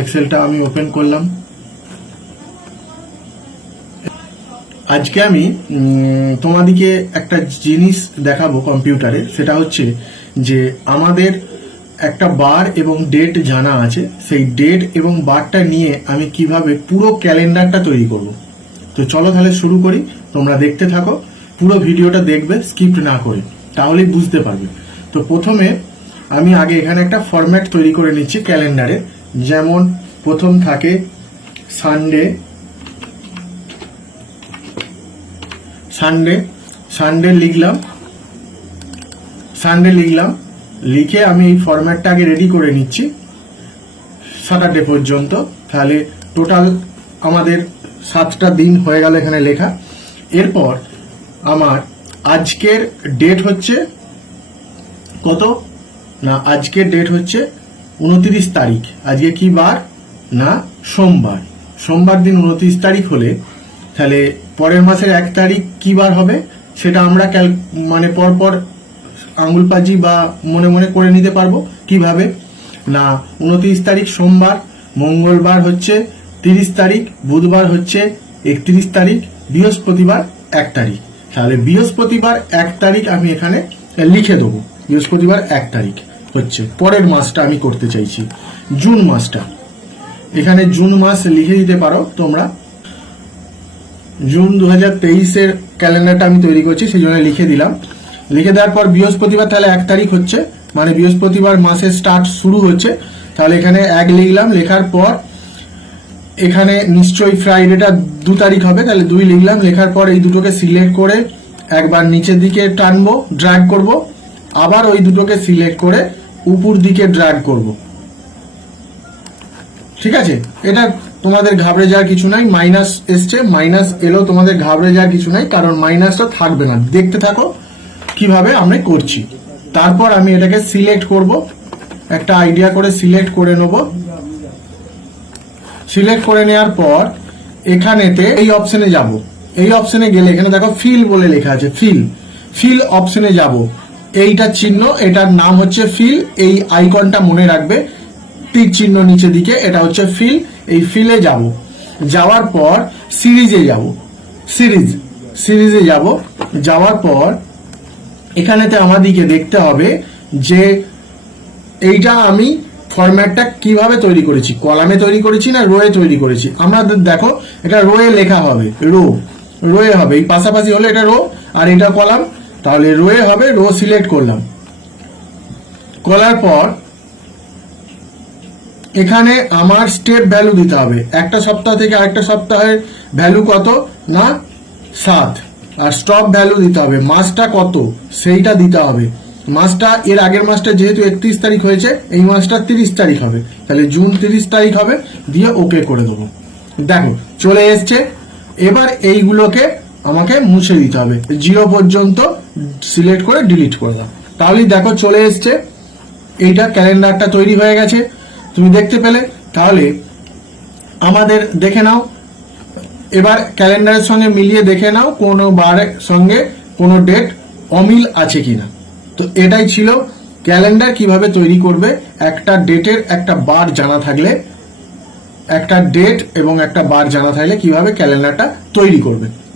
এক্সেলটা আমি ওপেন করলাম। আজকে আমি তোমাদিকে একটা জিনিস দেখাবো কম্পিউটারে, সেটা হচ্ছে যে আমাদের একটা বার এবং ডেট জানা আছে। সেই ডেট এবং বারটা নিয়ে আমি কীভাবে পুরো ক্যালেন্ডারটা তৈরি করব। তো চলো তাহলে শুরু করি, তোমরা দেখতে থাকো, পুরো ভিডিওটা দেখবে স্কিপ না করে, তাহলেই বুঝতে পারবে। তো প্রথমে আমি আগে এখানে একটা ফরম্যাট তৈরি করে নিচ্ছি ক্যালেন্ডারে। যেমন প্রথম থাকে সানডে সানডে সানডে লিখলাম সানডে লিখলাম, লিখে আমি এই ফরম্যাটটা আগে রেডি করে নিচ্ছি স্যাটারডে পর্যন্ত। তাহলে টোটাল আমাদের সাতটা দিন হয়ে গেল এখানে লেখা। এরপর আমার আজকের ডেট হচ্ছে কত? না, আজকের ডেট হচ্ছে উনত্রিশ তারিখ। আজকে কি বার? না, সোমবার। সোমবার দিন উনত্রিশ তারিখ হলে তাহলে পরের মাসের এক তারিখ কি বার হবে? সেটা আমরা ক্যাল মানে পরপর আঙুল পাজি বা মনে মনে করে নিতে পারব কীভাবে। না, উনত্রিশ তারিখ সোমবার, মঙ্গলবার হচ্ছে তিরিশ তারিখ, বুধবার হচ্ছে একত্রিশ তারিখ, বৃহস্পতিবার এক তারিখ। তাহলে বৃহস্পতিবার এক তারিখ আমি এখানে লিখে দেবো। বৃহস্পতিবার এক তারিখ। হচ্ছে। পরের মাসটা আমি করতে চাইছি। জুন মাসটা। এখানে জুন মাস লিখে দিতে পারো তোমরা। জুন দু হাজার তেইশের ক্যালেন্ডারটা আমি তৈরি করছি সেই জন্য লিখে দিলাম। লিখে দেওয়ার পর বৃহস্পতিবার, তাহলে এক তারিখ হচ্ছে। মানে বৃহস্পতিবার মাসের স্টার্ট শুরু হচ্ছে। তাহলে এখানে এক লিখলাম, লেখার পর এখানে নিশ্চয়ই ফ্রাইডেটা দু তারিখ হবে, তাহলে দুই লিখলাম, লেখার পর এই দুটোকে সিলেক্ট করে একবার নিচের দিকে টানবো ড্র্যাগ করব। আবার ওই দুটোকে সিলেক্ট করে উপর দিকে ড্র্যাগ করব। ঠিক আছে? এটা তোমাদের ঘাবড়ে যাওয়ার কিছু নাই মাইনাস এসছে মাইনাস এলো তোমাদের ঘাবড়ে যাওয়ার কিছু নাই, কারণ মাইনাসটা থাকবে না। দেখতে থাকো কীভাবে আমরা করছি। তারপর আমি এটাকে সিলেক্ট করব, একটা আইডিয়া করে সিলেক্ট করে নেব। সিলেক্ট করে নেওয়ার পর এখানেতে এই অপশনে যাব। এই অপশনে গেলে এখানে দেখো ফিল বলে লেখা আছে ফিল ফিল অপশনে যাব। এইটা চিহ্ন, এটার নাম হচ্ছে ফিল এই আইকনটা মনে রাখবে। তীর চিহ্ন নিচে দিকে, এটা হচ্ছে ফিল এই ফিলে যাব। যাওয়ার পর সিরিজে যাব। সিরিজ সিরিজে যাব। যাওয়ার পর এখানেতে আমাদিকে দেখতে হবে যে এইটা আমি ফরম্যাটটা কীভাবে তৈরি করেছি। কলামে তৈরি করেছি না রোয়ে তৈরি করেছি? আমরা দেখো, এটা রোয়ে লেখা হবে। রো রোয়ে হবে। এই পাশাপাশি হলে এটা রো আর এটা কলাম তাহলে রোয়ে হবে রো সিলেক্ট করলাম। করার পর এখানে আমার স্টেপ ভ্যালু দিতে হবে। একটা সপ্তাহ থেকে আরেকটা সপ্তাহের ভ্যালু কত? না, সাত। আর স্টপ ভ্যালু দিতে হবে। মাসটা কত? সেইটা দিতে হবে। মাসটা, এর আগের মাসটা যেহেতু একত্রিশ তারিখ হয়েছে, এই মাসটা তিরিশ তারিখ হবে। তাহলে জুন তিরিশ তারিখ হবে, দিয়ে ওকে করে দেবো। দেখো, চলে এসছে। এবার এইগুলোকে আমাকে মুছে দিতে হবে। জিরো পর্যন্ত সিলেক্ট করে ডিলিট করে দাও। তাহলেই দেখো চলে এসছে। এইটা ক্যালেন্ডারটা তৈরি হয়ে গেছে। তুমি দেখতে পেলে। তাহলে আমাদের দেখে নাও। এবার ক্যালেন্ডারের সঙ্গে মিলিয়ে দেখে নাও কোনো বারের সঙ্গে কোনো ডেট অমিল আছে কিনা। তো এটাই ছিল ক্যালেন্ডার কীভাবে তৈরি করবে। একটা ডেটের একটা বার জানা থাকলে, একটা ডেট এবং একটা বার জানা থাকলে কীভাবে ক্যালেন্ডারটা তৈরি করবে।